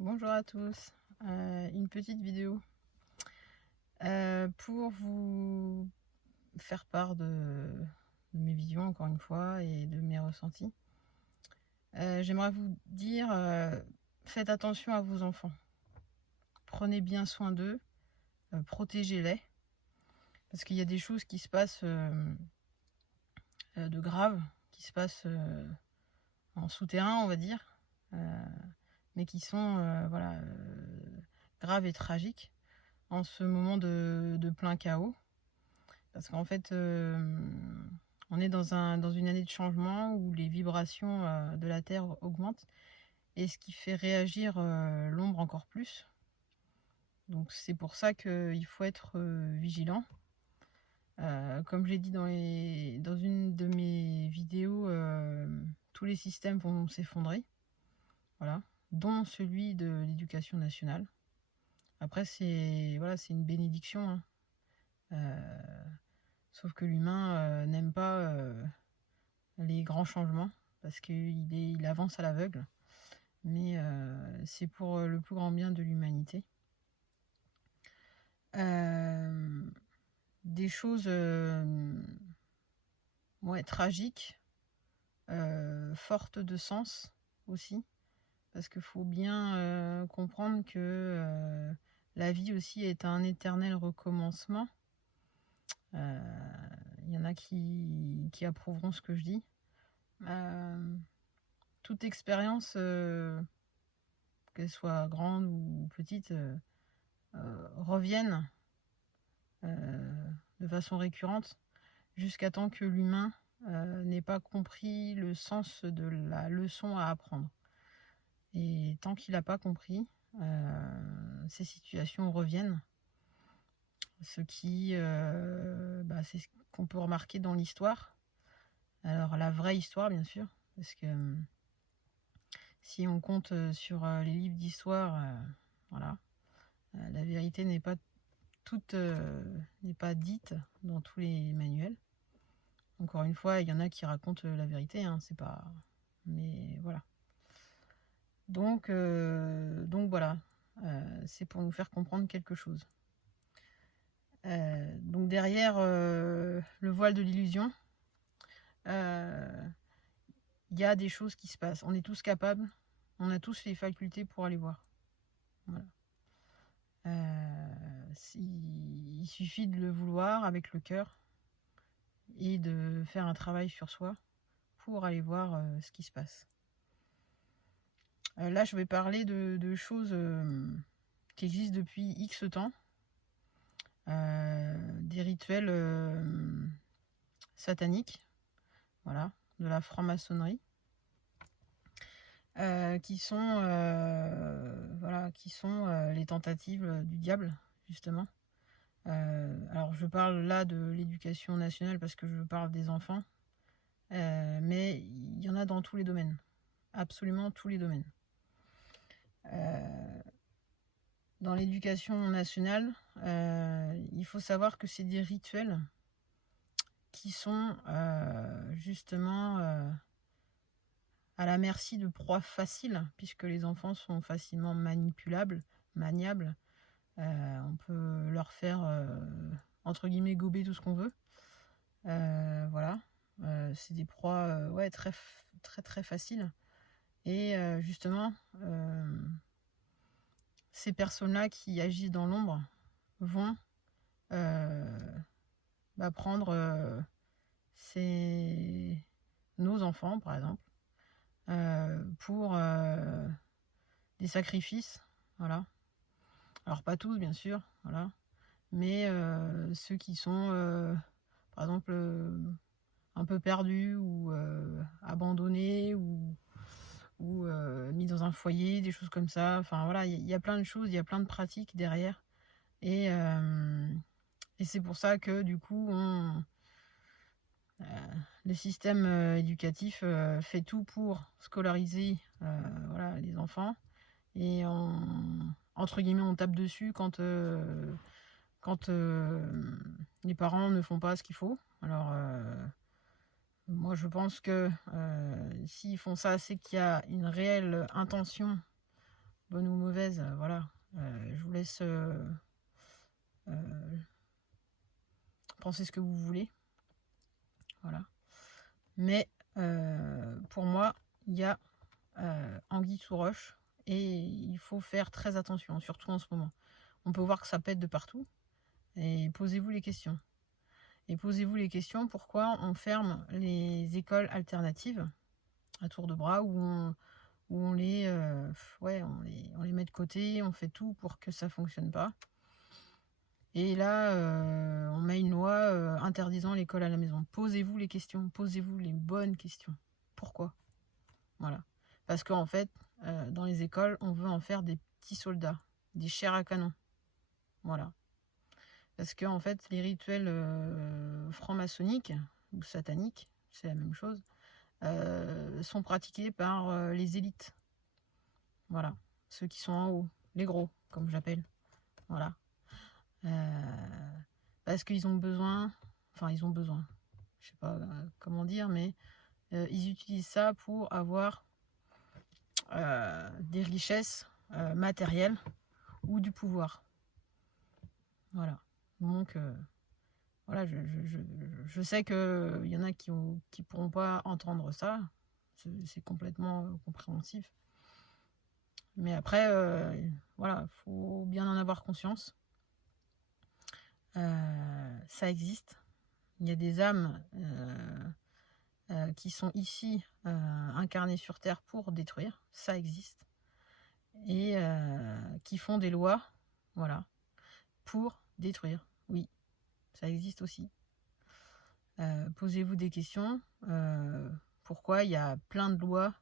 Bonjour à tous, une petite vidéo pour vous faire part de mes visions encore une fois et de mes ressentis. J'aimerais vous dire, faites attention à vos enfants. Prenez bien soin d'eux, protégez-les, parce qu'il y a des choses qui se passent, de graves, qui se passent, en souterrain on va dire, mais qui sont, voilà, graves et tragiques en ce moment de plein chaos. Parce qu'en fait, on est dans une année de changement où les vibrations de la Terre augmentent et ce qui fait réagir l'ombre encore plus. Donc c'est pour ça qu'il faut être vigilant. Comme je l'ai dit dans une de mes vidéos, tous les systèmes vont s'effondrer, voilà, dont celui de l'éducation nationale. Après, c'est voilà, c'est une bénédiction, hein. Sauf que l'humain n'aime pas les grands changements parce qu'il avance à l'aveugle. Mais c'est pour le plus grand bien de l'humanité. Des choses tragiques, fortes de sens aussi. Parce qu'il faut bien comprendre que la vie aussi est un éternel recommencement. Il y en a qui approuveront ce que je dis. Toute expérience, qu'elle soit grande ou petite, reviennent de façon récurrente jusqu'à temps que l'humain n'ait pas compris le sens de la leçon à apprendre. Et tant qu'il n'a pas compris, ces situations reviennent. Ce qui, c'est ce qu'on peut remarquer dans l'histoire. Alors la vraie histoire, bien sûr, parce que si on compte sur les livres d'histoire, voilà, la vérité n'est pas toute n'est pas dite dans tous les manuels. Encore une fois, il y en a qui racontent la vérité, hein, c'est pas. Mais voilà. Donc voilà, c'est pour nous faire comprendre quelque chose. Donc derrière le voile de l'illusion, il y a des choses qui se passent. On est tous capables, on a tous les facultés pour aller voir. Voilà. Il suffit de le vouloir avec le cœur et de faire un travail sur soi pour aller voir ce qui se passe. Là, je vais parler de choses qui existent depuis X temps, des rituels sataniques, voilà, de la franc-maçonnerie, qui sont les tentatives du diable, justement. Alors je parle là de l'éducation nationale parce que je parle des enfants, mais il y en a dans tous les domaines, absolument tous les domaines. Dans l'éducation nationale, il faut savoir que c'est des rituels qui sont justement à la merci de proies faciles, puisque les enfants sont facilement manipulables, maniables. On peut leur faire entre guillemets gober tout ce qu'on veut. Voilà. C'est des proies très très très faciles. Et justement, ces personnes-là qui agissent dans l'ombre vont prendre nos enfants, par exemple, pour des sacrifices, voilà. Alors pas tous, bien sûr, voilà, mais ceux qui sont, par exemple, un peu perdus ou abandonnés ou mis dans un foyer, des choses comme ça. Enfin voilà, il y a plein de choses, il y a plein de pratiques derrière. Et c'est pour ça que du coup, le système éducatif fait tout pour scolariser les enfants. Et entre guillemets, on tape dessus quand les parents ne font pas ce qu'il faut. Alors, moi, je pense que s'ils font ça, c'est qu'il y a une réelle intention bonne ou mauvaise, voilà. Je vous laisse penser ce que vous voulez. Voilà. Mais pour moi, il y a anguille sous roche et il faut faire très attention, surtout en ce moment. On peut voir que ça pète de partout et posez-vous les questions. Et posez-vous les questions, pourquoi on ferme les écoles alternatives à tour de bras où on les met de côté, on fait tout pour que ça fonctionne pas. Et là, on met une loi interdisant l'école à la maison. Posez-vous les questions, posez-vous les bonnes questions. Pourquoi? Voilà. Parce qu'en fait, dans les écoles, on veut en faire des petits soldats, des chairs à canon. Voilà. Parce que en fait, les rituels francs-maçonniques ou sataniques, c'est la même chose, sont pratiqués par les élites. Voilà. Ceux qui sont en haut, les gros, comme j'appelle. Voilà. Parce qu'ils ont besoin, je sais pas comment dire, mais ils utilisent ça pour avoir des richesses matérielles ou du pouvoir. Voilà. Donc, voilà, je sais qu'il y en a qui pourront pas entendre ça. C'est complètement compréhensif. Mais après, voilà, faut bien en avoir conscience. Ça existe. Il y a des âmes qui sont ici incarnées sur Terre pour détruire. Ça existe. Et qui font des lois, voilà, pour détruire. Oui, ça existe aussi. Posez-vous des questions. Pourquoi il y a plein de lois,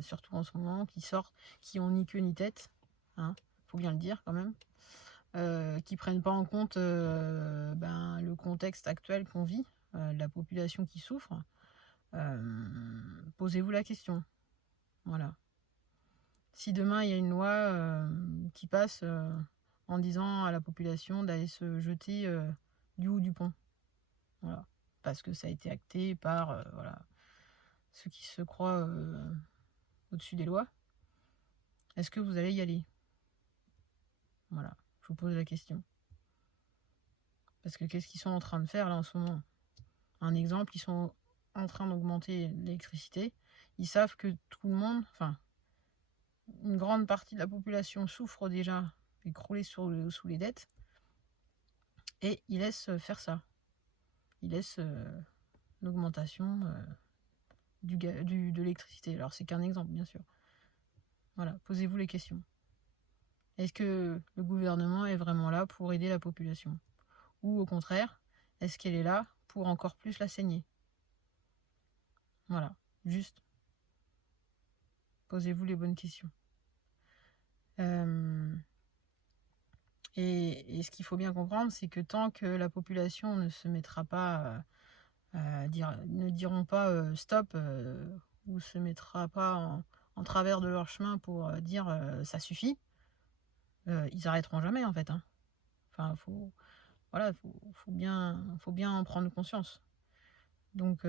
surtout en ce moment, qui sortent, qui ont ni queue ni tête, hein, faut bien le dire quand même, qui prennent pas en compte le contexte actuel qu'on vit, la population qui souffre. Posez-vous la question. Voilà. Si demain il y a une loi qui passe en disant à la population d'aller se jeter du haut du pont, voilà, parce que ça a été acté par voilà, ceux qui se croient au-dessus des lois, est-ce que vous allez y aller? Voilà, je vous pose la question. Parce que qu'est-ce qu'ils sont en train de faire là en ce moment? Un exemple, ils sont en train d'augmenter l'électricité. Ils savent que tout le monde, enfin, une grande partie de la population souffre déjà, est croulée sous les dettes, et ils laissent faire ça. Ils laissent l'augmentation de l'électricité. Alors c'est qu'un exemple, bien sûr. Voilà, posez-vous les questions. Est-ce que le gouvernement est vraiment là pour aider la population? Ou au contraire, est-ce qu'elle est là pour encore plus la saigner? Voilà, juste. Posez-vous les bonnes questions. Et ce qu'il faut bien comprendre, c'est que tant que la population ne se mettra pas ne diront pas stop ou se mettra pas en travers de leur chemin pour dire ça suffit, ils arrêteront jamais en fait. Hein. Enfin, faut bien en prendre conscience. Donc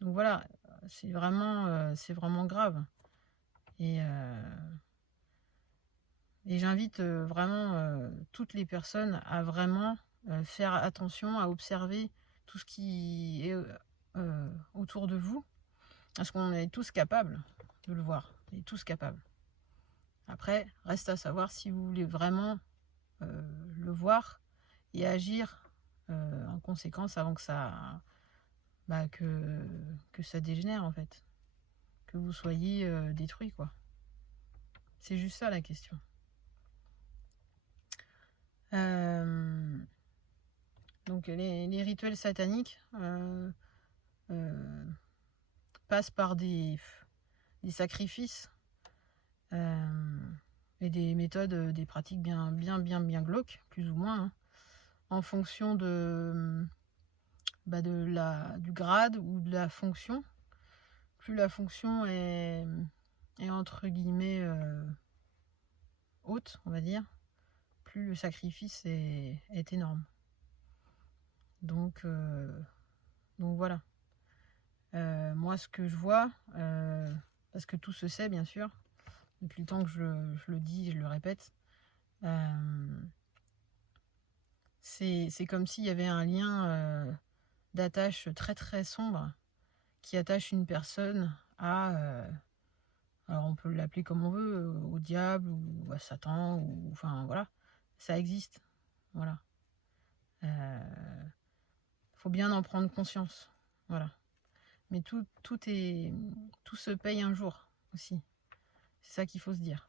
voilà, c'est vraiment grave. Et j'invite vraiment toutes les personnes à vraiment faire attention, à observer tout ce qui est autour de vous, parce qu'on est tous capables de le voir, on est tous capables. Après, reste à savoir si vous voulez vraiment le voir et agir en conséquence avant que ça que ça dégénère en fait, que vous soyez détruit quoi. C'est juste ça la question. Donc les rituels sataniques passent par des sacrifices et des méthodes, des pratiques bien glauques, plus ou moins, hein, en fonction du grade ou de la fonction. Plus la fonction est entre guillemets haute, on va dire, plus le sacrifice est énorme. Donc voilà. Moi, ce que je vois, parce que tout se sait, bien sûr, depuis le temps que je le dis, je le répète. C'est comme s'il y avait un lien d'attache très très sombre qui attache une personne à, alors on peut l'appeler comme on veut, au diable ou à Satan, ou enfin voilà, ça existe, voilà. Faut bien en prendre conscience, voilà. Mais tout se paye un jour aussi. C'est ça qu'il faut se dire.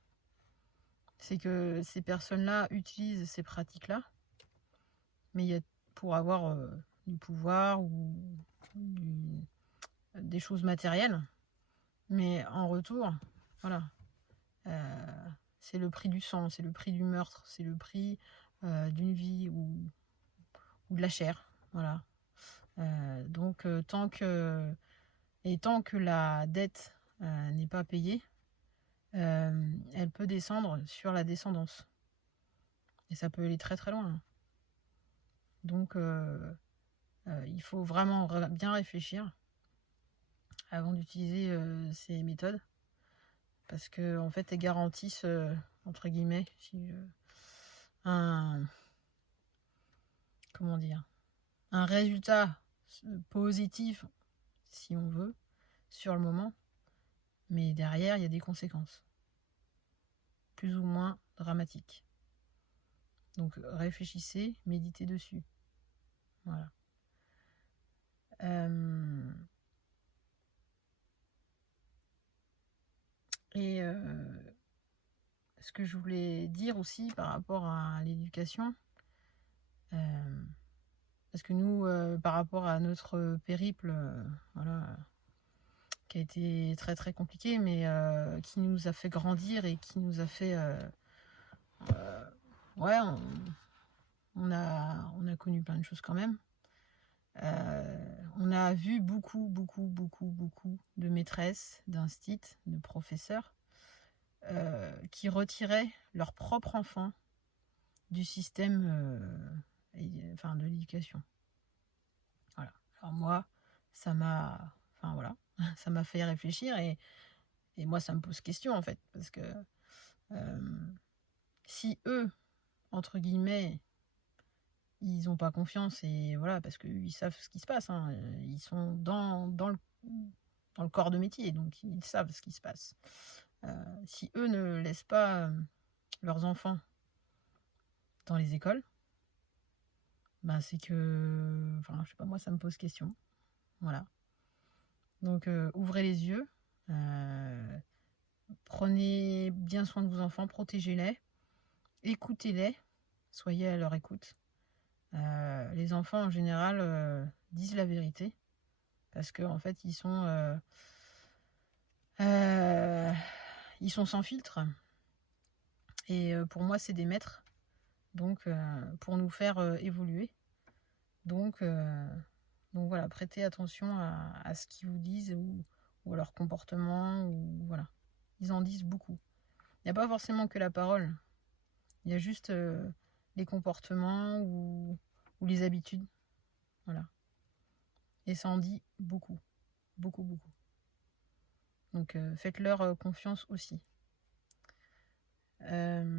C'est que ces personnes-là utilisent ces pratiques-là, mais pour avoir du pouvoir ou des choses matérielles. Mais en retour, voilà, c'est le prix du sang, c'est le prix du meurtre, c'est le prix d'une vie ou de la chair, voilà. Donc tant que la dette n'est pas payée, elle peut descendre sur la descendance. Et ça peut aller très très loin. Donc il faut vraiment bien réfléchir avant d'utiliser ces méthodes. Parce que en fait, elles garantissent, entre guillemets, un résultat positif, si on veut, sur le moment. Mais derrière, il y a des conséquences. Plus ou moins dramatiques. Donc réfléchissez, méditez dessus. Voilà. Et ce que je voulais dire aussi par rapport à l'éducation, parce que nous, par rapport à notre périple, voilà, qui a été très très compliqué, mais qui nous a fait grandir et qui nous a fait... ouais, on a connu plein de choses quand même. On a vu beaucoup de maîtresses, d'instits, de professeurs qui retiraient leur propre enfant du système de l'éducation. Voilà. Alors moi, ça m'a fait réfléchir et moi ça me pose question en fait, parce que si eux, entre guillemets, ils n'ont pas confiance, et voilà, parce qu'ils savent ce qui se passe, hein, ils sont dans le corps de métier, donc ils savent ce qui se passe. Si eux ne laissent pas leurs enfants dans les écoles, ben c'est que, je sais pas, moi ça me pose question. Voilà. Donc ouvrez les yeux, prenez bien soin de vos enfants, protégez-les, écoutez-les, soyez à leur écoute. Les enfants en général disent la vérité, parce que en fait ils sont sans filtre, et pour moi c'est des maîtres, donc pour nous faire évoluer. Donc voilà, prêtez attention à ce qu'ils vous disent, ou à leur comportement, ou voilà, ils en disent beaucoup. Il n'y a pas forcément que la parole, il y a juste les comportements ou les habitudes, voilà. Et ça en dit beaucoup. Donc faites-leur confiance aussi. Je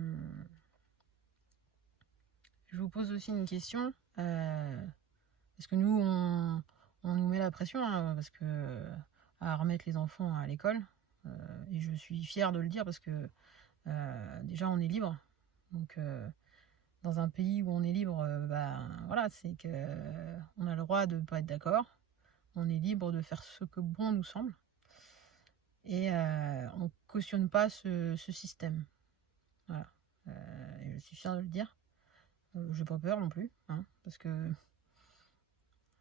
vous pose aussi une question, parce que nous on nous met la pression, hein, parce que à remettre les enfants à l'école, et je suis fière de le dire, parce que déjà on est libre, donc dans un pays où on est libre, voilà, c'est que on a le droit de ne pas être d'accord, on est libre de faire ce que bon nous semble, et on cautionne pas ce système, voilà. Et je suis fière de le dire, j'ai pas peur non plus, hein, parce que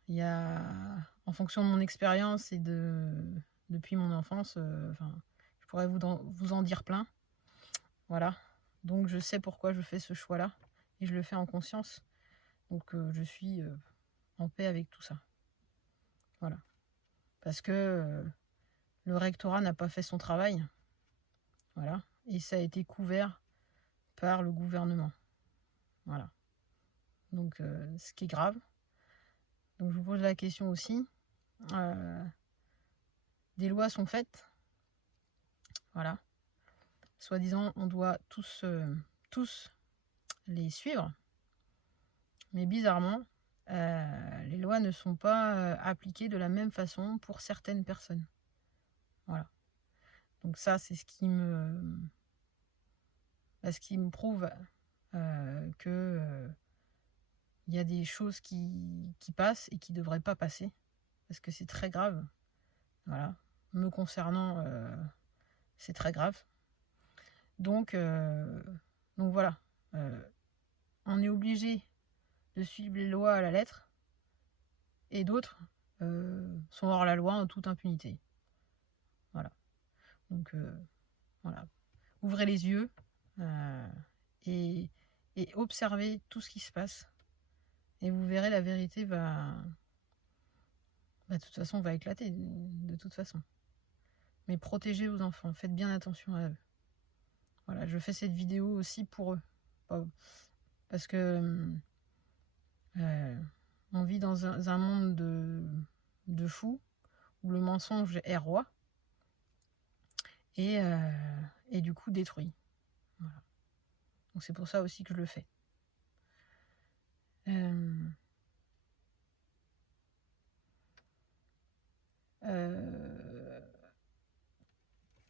il y a, en fonction de mon expérience et depuis mon enfance, je pourrais vous en dire plein, voilà. Donc je sais pourquoi je fais ce choix-là, et je le fais en conscience. Donc je suis en paix avec tout ça. Voilà. Parce que le rectorat n'a pas fait son travail. Voilà. Et ça a été couvert par le gouvernement. Voilà. Donc ce qui est grave. Donc je vous pose la question aussi. Des lois sont faites. Voilà. soi-disant, on doit tous les suivre. Mais bizarrement, les lois ne sont pas appliquées de la même façon pour certaines personnes. Voilà. Donc ça, c'est ce qui me prouve que il y a des choses qui passent et qui ne devraient pas passer, parce que c'est très grave. Voilà. Me concernant, c'est très grave. Donc voilà. On est obligé de suivre les lois à la lettre, et d'autres sont hors la loi en toute impunité. Voilà. Donc voilà. Ouvrez les yeux et observez tout ce qui se passe. Et vous verrez, la vérité de toute façon, va éclater, de toute façon. Mais protégez vos enfants, faites bien attention à eux. Voilà, je fais cette vidéo aussi pour eux. Parce que on vit dans un monde de fous, où le mensonge est roi, et du coup détruit. Voilà. Donc c'est pour ça aussi que je le fais.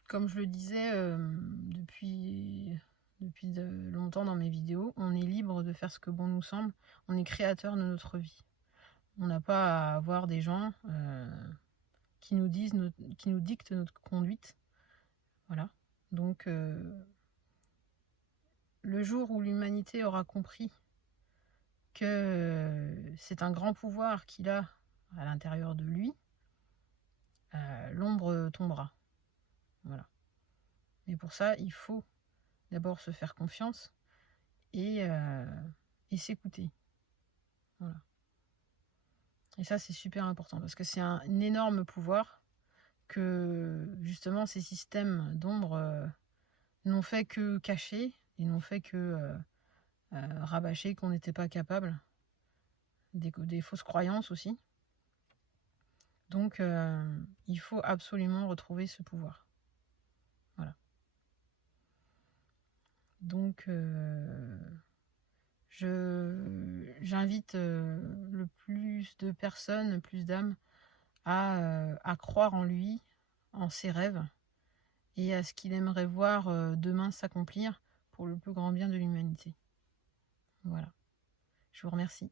Comme je le disais depuis longtemps dans mes vidéos, on est libre de faire ce que bon nous semble. On est créateur de notre vie. On n'a pas à avoir des gens qui nous dictent notre conduite. Voilà. Donc, le jour où l'humanité aura compris que c'est un grand pouvoir qu'il a à l'intérieur de lui, l'ombre tombera. Voilà. Mais pour ça, il faut d'abord se faire confiance et s'écouter. Voilà. Et ça, c'est super important parce que c'est un énorme pouvoir que justement ces systèmes d'ombre n'ont fait que cacher et n'ont fait que rabâcher qu'on n'était pas capable, des fausses croyances aussi. Donc il faut absolument retrouver ce pouvoir. Voilà. Donc j'invite le plus de personnes, le plus d'âmes à croire en lui, en ses rêves et à ce qu'il aimerait voir demain s'accomplir pour le plus grand bien de l'humanité. Voilà. Je vous remercie.